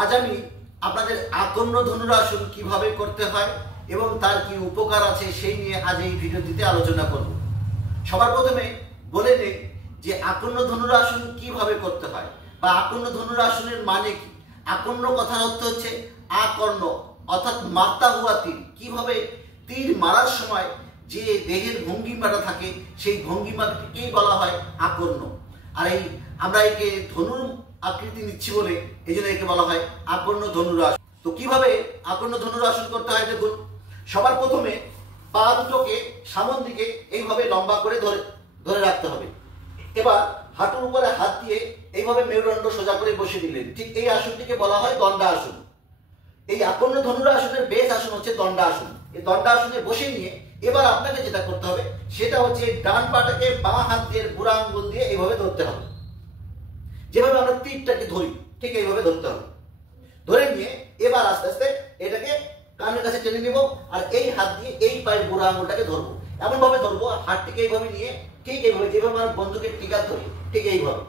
আজ আমি আপনাদের আকর্ণ ধনুরাসন কিভাবে করতে হয় এবং তার কি উপকার আছে সেই নিয়ে আজ এই ভিডিওটিতে আলোচনা করব। সবার প্রথমে বলে নেই যে আকর্ণ ধনুরাসন কিভাবে করতে হয় বা আকর্ণ ধনুরাসনের মানে কি। আকর্ণ কথার অর্থ হচ্ছে আকর্ণ, অর্থাৎ মারতা হুয়া তীর। কিভাবে তীর মারার সময় যে দেহের ভঙ্গিমাটা থাকে সেই ভঙ্গিমাটিকেই বলা হয় আকর্ণ। আর এই আমরা একে ধনুর আকৃতি নিচ্ছি বলে এই জন্য একে বলা হয় আকর্ণ ধনুরাসন। তো কিভাবে আকর্ণ ধনুরাসন করতে হয় দেখুন। সবার প্রথমে পা দুটোকে সামন দিকে এইভাবে লম্বা করে ধরে রাখতে হবে। এবার হাঁটুর উপরে হাত দিয়ে এইভাবে মেরুদণ্ড সোজা করে বসে দিলেন। ঠিক এই আসনটিকে বলা হয় দণ্ডাসন। এই আকর্ণ ধনুরাসনের বেস আসন হচ্ছে দণ্ডাসন। এই দণ্ডাসনে বসে নিয়ে এবার আপনাকে যেটা করতে হবে সেটা হচ্ছে ডান পাটাকে বাঁ হাত দিয়ে বুড়া আঙ্গুল দিয়ে এইভাবে ধরতে হবে। যেভাবে আমরা তীরটাকে ধরি ঠিক এইভাবে ধরতে হবে। ধরে নিয়ে এবার আস্তে আস্তে এটাকে কানের কাছে টেনে নিব আর এই হাত দিয়ে এই পায়ের বুড়া আঙ্গুলটাকে ধরবো। এমন ভাবে ধরবো হাতটিকে এইভাবে নিয়ে ঠিক এইভাবে যেভাবে আমরা বন্ধুকে টিকা ধরি ঠিক এইভাবে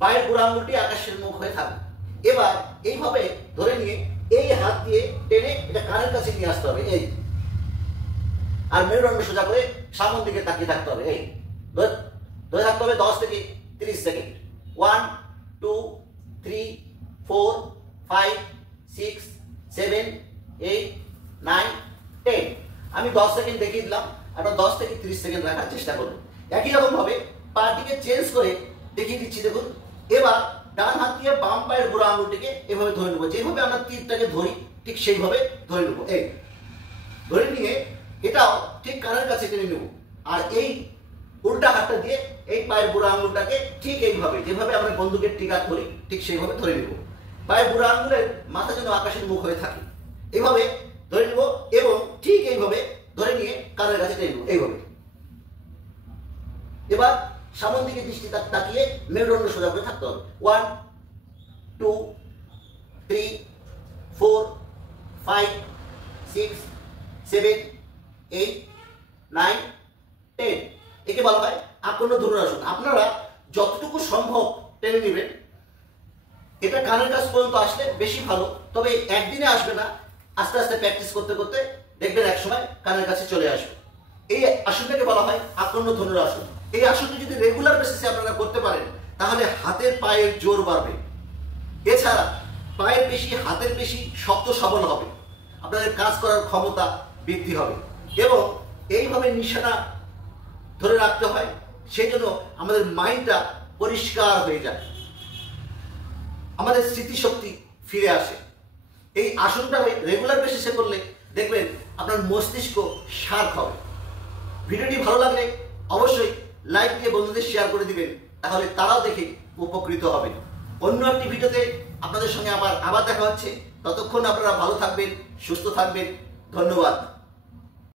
পায়ের বুড়া আঙ্গুলটি আকাশের মুখ হয়ে থাকবে। এবার এইভাবে ধরে নিয়ে এই হাত দিয়ে টেনে এটা কানের কাছে নিয়ে আসতে হবে। এই আর মেরুদণ্ড সোজা করে সামনের দিকে তাকিয়ে থাকতে হবে। এই ধরে থাকতে হবে 10 থেকে 30 সেকেন্ড। 1 2 3 4 5 6 7 8 9 10। আমি 10 সেকেন্ড দেখিয়ে দিলাম, আপনারা 10 থেকে 30 সেকেন্ড রাখার চেষ্টা করুন। একই রকম ভাবে পাটিকে চেঞ্জ করে দেখিয়ে দিচ্ছি দেখুন। এবার ডান হাত দিয়ে বাম পায়ের বুড়া আঙুলটিকে এভাবে ধরে নেবো। যেভাবে আমরা তীরটাকে ধরি ঠিক সেইভাবে ধরে নেবো। এই ধরে নিয়ে এটাও ঠিক কানের কাছে টেনে নেব আর এই উল্টা হাতটা দিয়ে এই পায়ের বুড়া আঙুলটাকে ঠিক এইভাবে যেভাবে আমরা বন্দুকের টিকা ধরি ঠিক সেইভাবে ধরে নেব। পায়ের বুড়া আঙুলের মাথা যেন আকাশের মুখ হয়ে থাকে এইভাবে ধরে নেব এবং ঠিক এইভাবে ধরে নিয়ে কানের কাছে টেনে নেব এইভাবে। এবার সামনের দিকে দৃষ্টি তাকিয়ে মেরুদণ্ড সোজা করে থাকতে হবে। 1 2 3 4 5 6 7 8 9 10। একে বলা হয় আকর্ণ ধনুরাসন। আপনারা যতটুকু সম্ভব টেনে নেবেন। এটা কানের কাছ পর্যন্ত আসলে বেশি ভালো, তবে একদিনে আসবে না। আস্তে আস্তে প্র্যাকটিস করতে করতে দেখবেন একসময় কানের কাছে চলে আসবে। এই আসনটাকে বলা হয় আকর্ণ ধনুরাসন। এই আসনটি যদি রেগুলার বেসিসে আপনারা করতে পারেন তাহলে হাতের পায়ের জোর বাড়বে। এছাড়া পায়ের পেশি হাতের পেশি শক্ত সবল হবে, আপনাদের কাজ করার ক্ষমতা বৃদ্ধি হবে এবং এইভাবে নিশানা ধরে রাখতে হয়। সেই জন্য আমাদের মাইন্ডটা পরিষ্কার হয়ে যায়, আমাদের স্মৃতিশক্তি ফিরে আসে। এই আসনটা রেগুলার বেসিসে করলে দেখবেন আপনার মস্তিষ্ক শার্প হবে। ভিডিওটি ভালো লাগলে অবশ্যই লাইক দিয়ে বন্ধুদের শেয়ার করে দিবেন, তাহলে তারাও দেখে উপকৃত হবে। অন্য একটি ভিডিওতে আপনাদের সঙ্গে আবার দেখা হচ্ছে। ততক্ষণ আপনারা ভালো থাকবেন, সুস্থ থাকবেন। ধন্যবাদ।